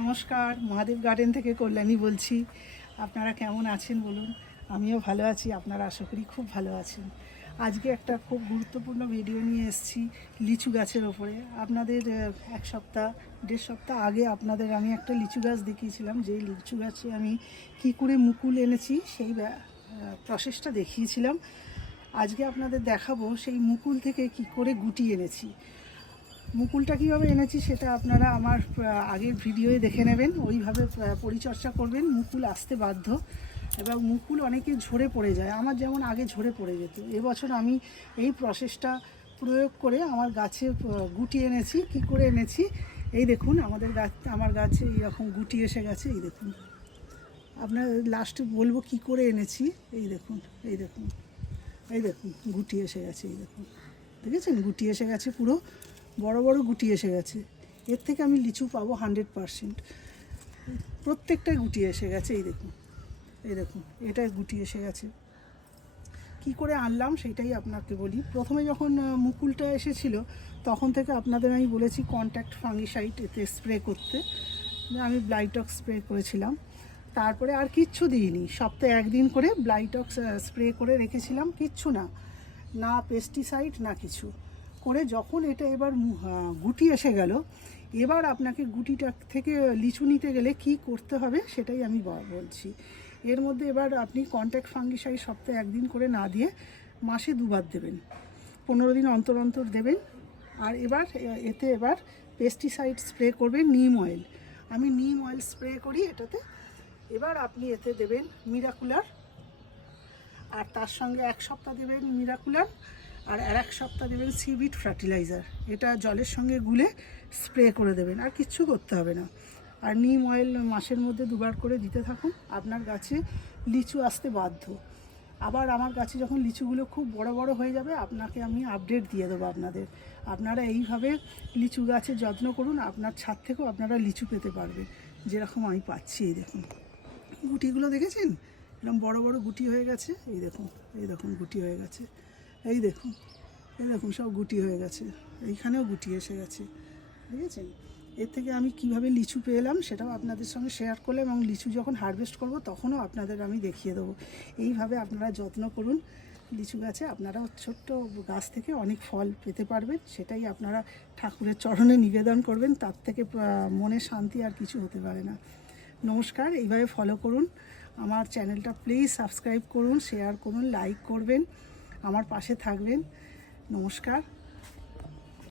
নমস্কার, মহাদেব গার্ডেন থেকে কল্যাণী বলছি। আপনারা কেমন আছেন বলুন? আমিও ভালো আছি, আপনারা আশা করি খুব ভালো আছেন। আজকে একটা খুব গুরুত্বপূর্ণ ভিডিও নিয়ে এসেছি লিচু গাছের ওপরে। আপনাদের এক সপ্তাহ দেড় সপ্তাহ আগে আপনাদের আমি একটা লিচু গাছ দেখিয়েছিলাম, যেই লিচু গাছে আমি কী করে মুকুল এনেছি সেই প্রসেসটা দেখিয়েছিলাম। আজকে আপনাদের দেখাবো সেই মুকুল থেকে কি করে গুটি এনেছি। মুকুলটা কীভাবে এনেছি সেটা আপনারা আমার আগের ভিডিওয়ে দেখে নেবেন। ওইভাবে পরিচর্যা করবেন, মুকুল আসতে বাধ্য। এবং মুকুল অনেকে ঝরে পড়ে যায়, আমার যেমন আগে ঝরে পড়ে যেত। এবছর আমি এই প্রসেসটা প্রয়োগ করে আমার গাছে গুটি এনেছি। কি করে এনেছি এই দেখুন, আমার গাছে এইরকম গুটি এসে গেছে। এই দেখুন, আপনার লাস্টে বলবো কি করে এনেছি। এই দেখুন, এই দেখুন, এই দেখুন গুটি এসে গেছে। এই দেখুন, দেখেছেন গুটি এসে গেছে, পুরো বড় বড় গুটি এসে গেছে। এর থেকে আমি লিচু পাবো 100%। প্রত্যেকটাই গুটি এসে গেছে। এই দেখুন, এই দেখুন, এটা গুটি এসে গেছে। কি করে আনলাম সেটাই আপনাকে বলি। প্রথমে যখন মুকুলটা এসেছিল তখন থেকে আপনাদের আমি বলেছি কন্ট্যাক্ট ফাঙ্গিসাইড এতে স্প্রে করতে। আমি ব্লাইটক্স স্প্রে করেছিলাম। তারপরে আর কিচ্ছু দিইনি, সপ্তাহে একদিন করে ব্লাইটক্স স্প্রে করে রেখেছিলাম। কিচ্ছু না, না পেস্টিসাইড না কিছু করে। যখন এটা এবার গুটি এসে গেল, এবার আপনাকে গুটিটা থেকে লিচু নিতে গেলে কি করতে হবে সেটাই আমি বলছি। এর মধ্যে এবার আপনি কন্ট্যাক্ট ফাঙ্গিসাইড সপ্তাহে একদিন করে না দিয়ে মাসে দুবার দেবেন, 15 দিন অন্তর অন্তর দেবেন। আর এবার পেস্টিসাইড স্প্রে করবেন নিম অয়েল। আমি নিম অয়েল স্প্রে করি এটাতে। এবার আপনি এতে দেবেন মিরাকুলার, আর তার সঙ্গে 1 সপ্তাহ দেবেন মিরাকুলার, আর 1 সপ্তাহ দেবেন সিভিড ফার্টিলাইজার। এটা জলের সঙ্গে গুলে স্প্রে করে দেবেন, আর কিচ্ছু করতে হবে না। আর নিম অয়েল মাসের মধ্যে দুবার করে দিতে থাকুন, আপনার গাছে লিচু আসতে বাধ্য। আবার আমার গাছে যখন লিচুগুলো খুব বড় বড় হয়ে যাবে আপনাকে আমি আপডেট দিয়ে দেবো আপনাদের। আপনারা এইভাবে লিচু গাছের যত্ন করুন, আপনার ছাদ থেকেও আপনারা লিচু পেতে পারবেন যেরকম আমি পাচ্ছি। এই দেখুন গুটিগুলো, দেখেছেন এরকম বড় বড় গুটি হয়ে গেছে। এই দেখুন, এই দেখুন গুটি হয়ে গেছে। এই দেখুন, এই দেখুন সব গুটি হয়ে গেছে। এইখানেও গুটি এসে গেছে, দেখেছেন। এর থেকে আমি কিভাবে লিচু পেলাম সেটাও আপনাদের সঙ্গে শেয়ার করলাম, এবং লিচু যখন হারভেস্ট করব তখনও আপনাদের আমি দেখিয়ে দেবো। এইভাবে আপনারা যত্ন করুন লিচু গাছে, আপনারা ছোট্ট গাছ থেকে অনেক ফল পেতে পারবেন। সেটাই আপনারা ঠাকুরের চরণে নিবেদন করবেন, তার থেকে মনে শান্তি আর কিছু হতে পারে না। নমস্কার, এইভাবে ফলো করুন আমার চ্যানেলটা। প্লিজ সাবস্ক্রাইব করুন, শেয়ার করুন, লাইক করবেন, আমার পাশে থাকবেন। নমস্কার।